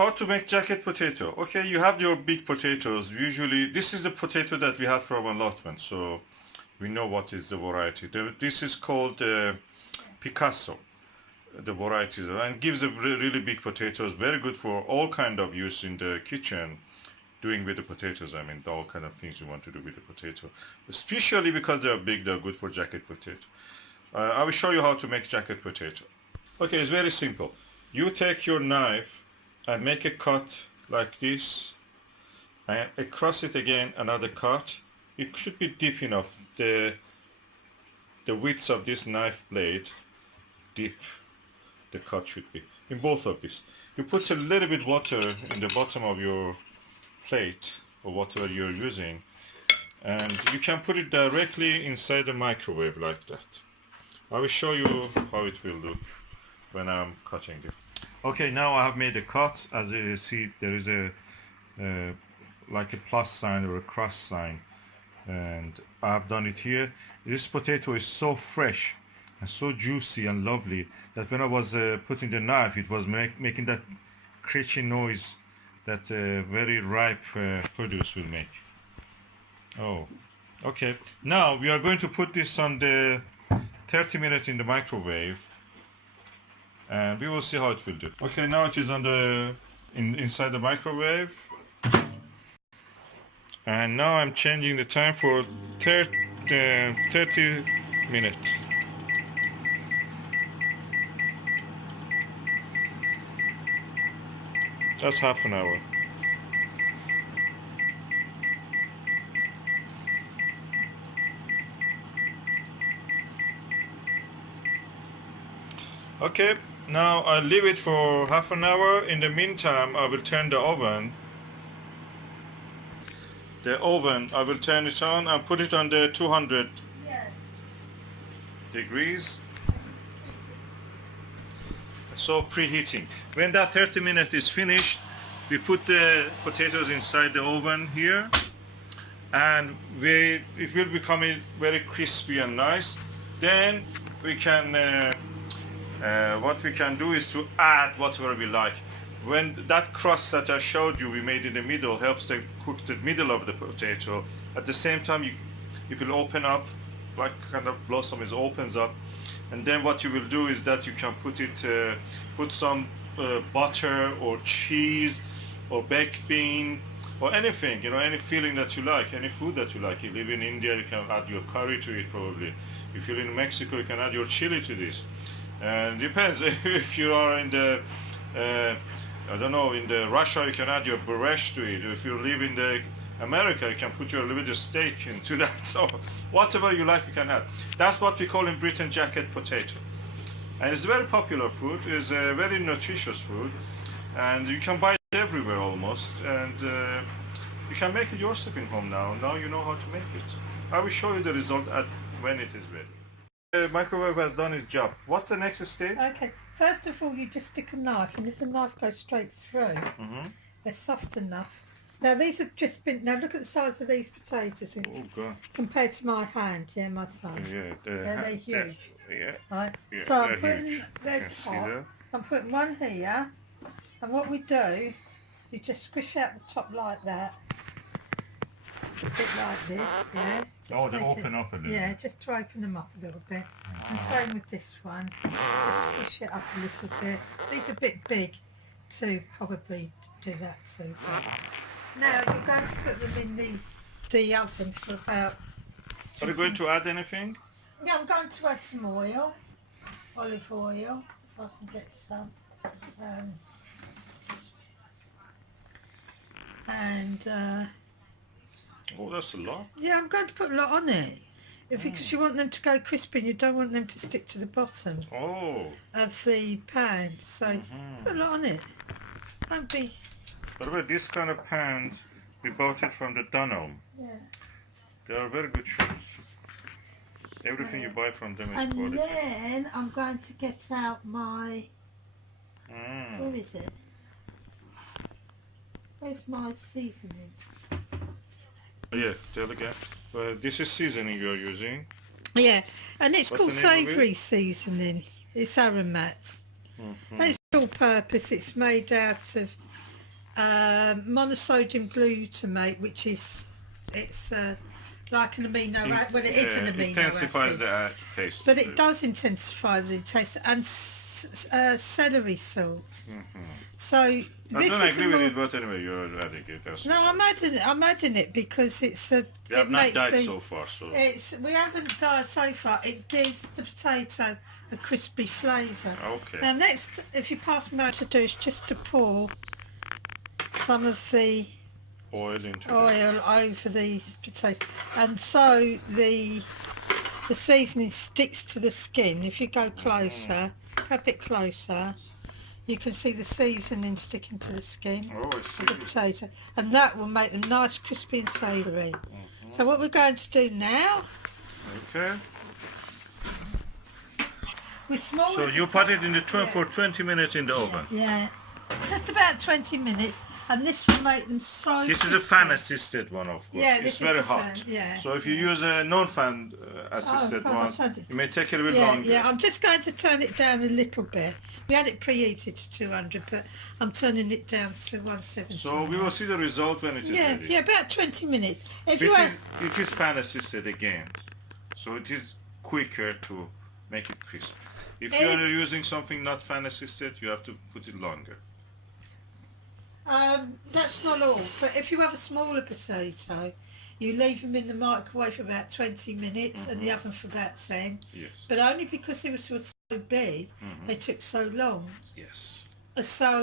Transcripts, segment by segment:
How to make jacket potato. Okay, you have your big potatoes. Usually, this is the potato that we have from allotment, so we know what is the variety. This is called Picasso, the varieties, and gives a really big potatoes. Very good for all kind of use in the kitchen. Doing with the potatoes, I mean, all kind of things you want to do with the potato. Especially because they are big, they are good for jacket potato. I will show you how to make jacket potato. Okay, it's very simple. You take your knife and make a cut like this, and across it again another cut. It should be deep enough. The width of this knife blade, deep the cut should be in both of these. You put a little bit water in the bottom of your plate or whatever you're using, and you can put it directly inside the microwave like that. I will show you how it will look when I'm cutting it. Okay, now I have made a cut. As you see, there is a like a plus sign or a cross sign, and I have done it here. This potato is so fresh and so juicy and lovely that when I was putting the knife, it was making that crunching noise that very ripe produce will make. Oh, okay. Now we are going to put this on the 30 minutes in the microwave, and we will see how it will do. Okay, now it is on the inside the microwave, and now I'm changing the time for 30 minutes. Just half an hour. Okay, now I'll leave it for half an hour. In the meantime, I will turn the oven. I will turn it on and put it on the 200 degrees. So preheating. When that 30 minutes is finished, we put the potatoes inside the oven here, and it will become very crispy and nice. Then we can what we can do is to add whatever we like. When that crust that I showed you we made in the middle helps to cook the middle of the potato. At the same time, it will open up, like kind of blossom opens up. And then what you will do is that you can put some butter or cheese or baked bean or anything, any filling that you like, any food that you like. If you live in India, you can add your curry to it probably. If you live in Mexico, you can add your chili to this. And depends. If you are in the, I don't know, in the Russia, you can add your borscht to it. If you live in the America, you can put your little bit of steak into that. So whatever you like, you can have. That's what we call in Britain jacket potato. And it's a very popular food. It's a very nutritious food. And you can buy it everywhere almost. And you can make it yourself in home now. Now you know how to make it. I will show you the result when it is ready. The microwave has done its job. What's the next stage? Okay, first of all you just stick a knife, and if the knife goes straight through, they're soft enough. Now these have just been, now look at the size of these potatoes compared to my hand, my thumb. Yeah, they're huge. Yeah. Right? Yeah, so I'm putting their top, that? I'm putting one here, and what we do, you just squish out the top like that. A bit like this, yeah. Oh, they open up a little. Yeah, just to open them up a little bit. And same with this one. Just push it up a little bit. These are a bit big to probably do that too. Now you're going to put them in the oven for about... Are you going to add anything? Yeah, I'm going to add some oil. Olive oil, if I can get some. Oh, that's a lot. Yeah, I'm going to put a lot on it. Because you want them to go crispy and you don't want them to stick to the bottom of the pan. So put a lot on it. Don't be... By the way, this kind of pans, we bought it from the Dunelm. Yeah. They are very good shops. Everything you buy from them is and quality. And then I'm going to get out my... Where is it? Where's my seasoning? Yeah, tell again. This is seasoning you're using. Yeah, and it's What's called the name of savoury seasoning. It's Aromats. It's all purpose. It's made out of monosodium glutamate, which is like an amino acid. Well, it is an amino intensifies acid. the taste. But it does intensify the taste, and celery salt. So I this don't is agree more, with it, but anyway, you're adding it. That's no, I'm adding it because it's a. we have it not makes died the, so far, so we haven't died so far. It gives the potato a crispy flavour. okay. Now next, if you pass me over to do is just to pour some of the Oil into it. oil over the potato, and so the seasoning sticks to the skin. If you go closer, a bit closer, you can see the seasoning sticking to the skin Oh, I of the see. potato, and that will make them nice, crispy and savoury. So what we're going to do now, Okay. with small. So you put it in the for 20 minutes in the oven. Yeah, just about 20 minutes, and this will make them so. This is a fan assisted one, of course. Yeah, it's this is very a hot. fan, yeah. So if you use a non-fan assisted God, one, I've had it. it may take a little bit Yeah, longer. yeah, I'm just going to turn it down a little bit. We had it preheated to 200, but I'm turning it down to 170. So we will see the result when it is Yeah, ready. yeah, about 20 minutes. If It you is, have, it is fan assisted again, so it is quicker to make it crisp. If you are using something not fan assisted, you have to put it longer. that's not all, but if you have a smaller potato, you leave them in the microwave for about 20 minutes and the oven for about 10. Yes. But only because they were so big, they took so long. Yes. So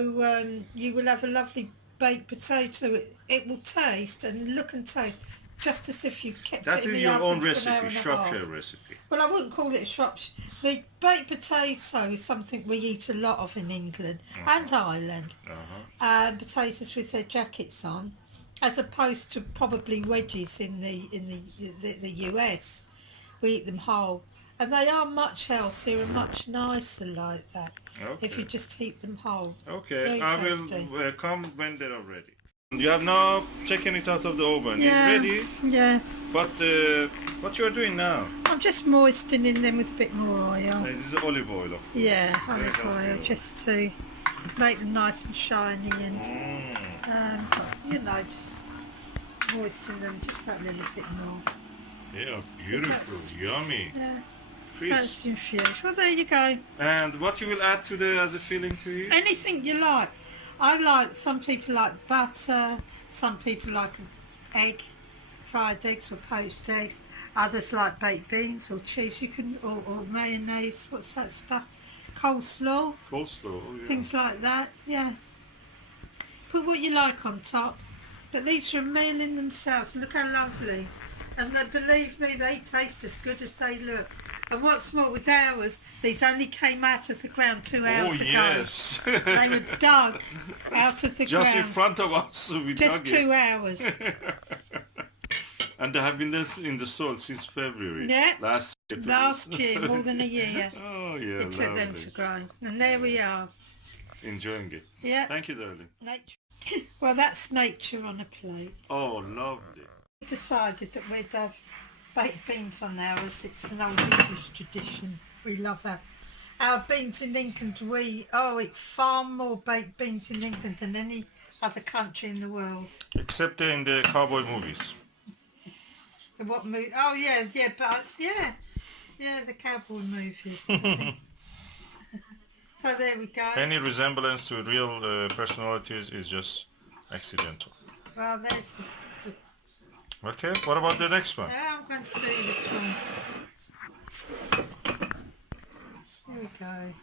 you will have a lovely baked potato. It will taste and look and taste just as if you kept That it in is the your oven own for an recipe, hour and a half. Shropshire recipe. Well, I wouldn't call it a Shropshire. The baked potato is something we eat a lot of in England and Ireland. Potatoes with their jackets on, as opposed to probably wedges in the US. We eat them whole, and they are much healthier and much nicer like that. If Okay. you just heat them whole. Okay, Very I tasty. will come when they are ready. You have now taken it out of the oven. Yeah, It's ready, yeah. but what you are doing now? I'm just moistening them with a bit more oil. This is olive oil, of course. Yeah, Very olive healthy oil, oil. just to make them nice and shiny and, you know, just moisten them just that little bit more. Yeah, beautiful, That's- yummy, Yeah, crisp. that's infused. Well, there you go. And what you will add to the as a filling to it? Anything you like. Some people like butter, some people like egg, fried eggs or poached eggs. Others like baked beans or cheese. You can, or mayonnaise, what's that stuff? Coleslaw, Coleslaw. Oh, yeah. things like that, yeah. Put what you like on top. But these are a meal in themselves. Look how lovely. And believe me, they taste as good as they look. And what's more, with ours, these only came out of the ground 2 hours Oh ago. yes. They were dug out of the Just ground. in front of us, we Just dug 2 it. hours. And they have been this in the soil since February. Yeah. Last year. Last year, more than a year. Oh yeah, It took them lovely. to grow. And there we are. Enjoying it. Yeah. Thank you, darling. Nature. Well, that's nature on a plate. Oh, lovely. We decided that we'd have baked beans on ours. It's an old English tradition. We love our beans in England. We eat far more baked beans in England than any other country in the world. Except in the cowboy movies. What movie? Oh yeah, the cowboy movies. So there we go. Any resemblance to real personalities is just accidental. Well, there's the. Okay, what about the next one? Now I'm going to do this one. There we go.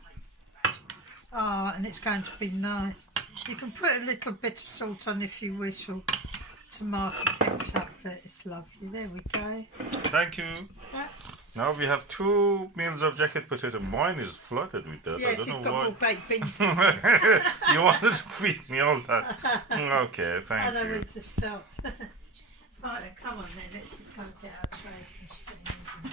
Oh, and it's going to be nice. You can put a little bit of salt on if you wish, or tomato ketchup, but it's lovely. There we go. Thank you. Now we have 2 meals of jacket potato. Mine is flooded with that. I Yes, don't it's know got why. more baked beans. You wanted to feed me all that. Okay, I thank know you. when to stop. Right, come on then, let's just go and get our trays and sit in.